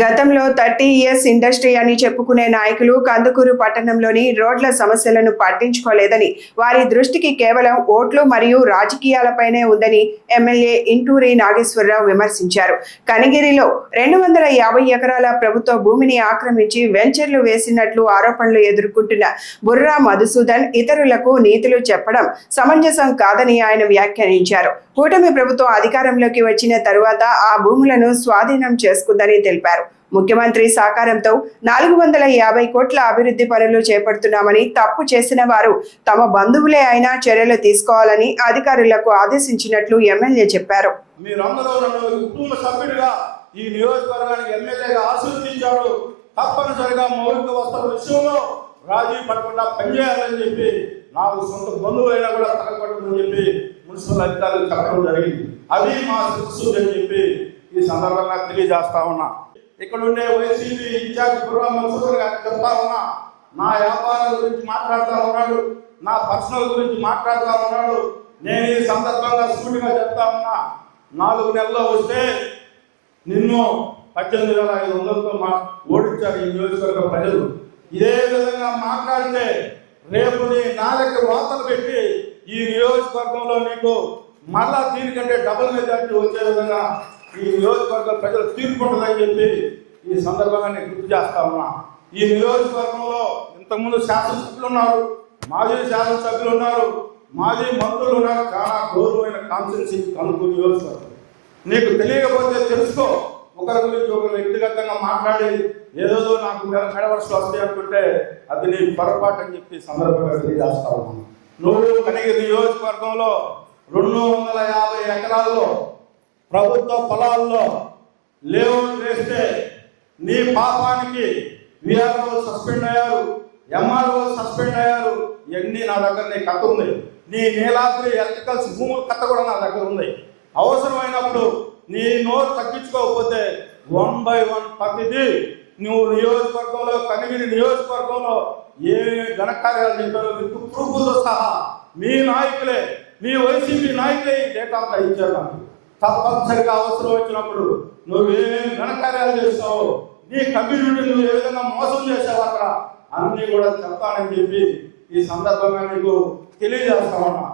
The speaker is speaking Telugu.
గతంలో 30 ఇయర్స్ ఇండస్ట్రీ అని చెప్పుకునే నాయకులు కందుకూరు పట్టణంలోని రోడ్ల సమస్యలను పట్టించుకోలేదని, వారి దృష్టికి కేవలం ఓట్లు మరియు రాజకీయాలపైనే ఉందని ఎమ్మెల్యే ఇంటూరి నాగేశ్వరరావు విమర్శించారు. కనిగిరిలో 250 ఎకరాల ప్రభుత్వ భూమిని ఆక్రమించి వెంచర్లు వేసినట్లు ఆరోపణలు ఎదుర్కొంటున్న బుర్రా మధుసూదన్ ఇతరులకు నీతులు చెప్పడం సమంజసం కాదని ఆయన వ్యాఖ్యానించారు. కూటమి ప్రభుత్వం అధికారంలోకి వచ్చిన తరువాత ఆ భూములను స్వాధీనం చేసుకుందని తెలిపారు. ముఖ్యమంత్రి సహకారంతో 450 కోట్ల అభివృద్ధి పనులు చేపడుతున్నామని, తప్పు చేసిన వారు తమ బంధువులే అయినా చర్యలు తీసుకోవాలని అధికారులకు ఆదేశించినట్లు ఎమ్మెల్యే చెప్పారు. మీరందరూ నన్ను కుటుంబ సభ్యుడిగా ఈ నియోజకవర్గానికి ఎమ్మెల్యేగా ఆశీర్వదించారు. తప్పనిసరిగా మౌలిక వస్తువుల విషయంలో రాజీ పడకుండా పనిచేయాలని చెప్పి, నాకు సొంత బంధువులైనా కూడా తగ్గబడుతుందని చెప్పి మున్సిపల్ అధికారులు చెప్పడం జరిగింది. అది మా శిక్షు అని చెప్పి ఈ సందర్భంగా తెలియజేస్తా ఉన్నా. ఇక్కడ ఉండే వైసీపీ ఇన్ఛార్జ్ బుర్రా మధుసూదన్ గారికి చెప్తా ఉన్నా, నా వ్యాపారాల గురించి మాట్లాడుతూ ఉన్నాడు, నా పర్సనల్ గురించి మాట్లాడుతూ ఉన్నాడు. నేను ఈ సందర్భంగా సూటిగా చెప్తా ఉన్నా, 4 నెలల్లో వస్తే నిన్ను 18,500తో ఓడించారు ఈ నియోజకవర్గ ప్రజలు. ఇదే విధంగా మాట్లాడితే రేపు నీ నాలుగు వార్తలు పెట్టి ఈ నియోజకవర్గంలో నీకు మళ్ళా దీనికంటే డబుల్ మెజార్టీ వచ్చే విధంగా ఈ నియోజకవర్గ ప్రజలు తీర్పుంటుందని చెప్పి ఈ సందర్భంగా నేను గుర్తు చేస్తా ఉన్నా. ఈ నియోజకవర్గంలో ఇంతకుముందు శాసనసభ్యులు ఉన్నారు, మాజీ శాసనసభ్యులు ఉన్నారు, మాజీ మంత్రులు ఉన్నారు. చాలా గౌరవమైన కాన్స్టిట్యున్సీ కందుకూరు నియోజకవర్గం. నీకు తెలియకపోతే తెలుసుకో. ఒకరి గురించి ఒకరు వ్యక్తిగతంగా మాట్లాడి ఏదో నాకు మెడవర్షలు వస్తాయి అనుకుంటే అది నీ పొరపాటు అని చెప్పి సందర్భంగా తెలియజేస్తా ఉన్నాను. నువ్వు కనిగిరి నియోజకవర్గంలో 250 ఎకరాల్లో ప్రభుత్వ పొలాల్లో లేఅవుట్ వేస్తే నీ పాపానికి విఆర్ఓ సస్పెండ్ అయ్యారు, ఎంఆర్ఓ సస్పెండ్ అయ్యారు. ఇవన్నీ నా దగ్గర నీ కథ ఉంది. నీ నీలాద్రి ఎలక్ట్రికల్స్ భూముల కథ కూడా నా దగ్గర ఉంది. అవసరమైనప్పుడు నీ నోరు తగ్గించుకోకపోతే 1 by 1 ప్రతిదీ నువ్వు నియోజకవర్గంలో కనిగిరి నియోజకవర్గంలో ఏ ఘనకార్యాలు చెప్పారో మీకు ప్రూఫ్లతో సహా మీ నాయకులే, మీ వైసీపీ నాయకులే ఈ డేటా ఇచ్చారు నాకు. తప్పనిసరిగా అవసరం వచ్చినప్పుడు నువ్వేం ఘనకార్యాలు చేస్తావు, నీ కమ్యూనిటీ నువ్వు ఏ విధంగా మోసం చేసావు అక్కడ అన్నీ కూడా చెప్తానని చెప్పి ఈ సందర్భంగా నీకు తెలియజేస్తా ఉన్నా.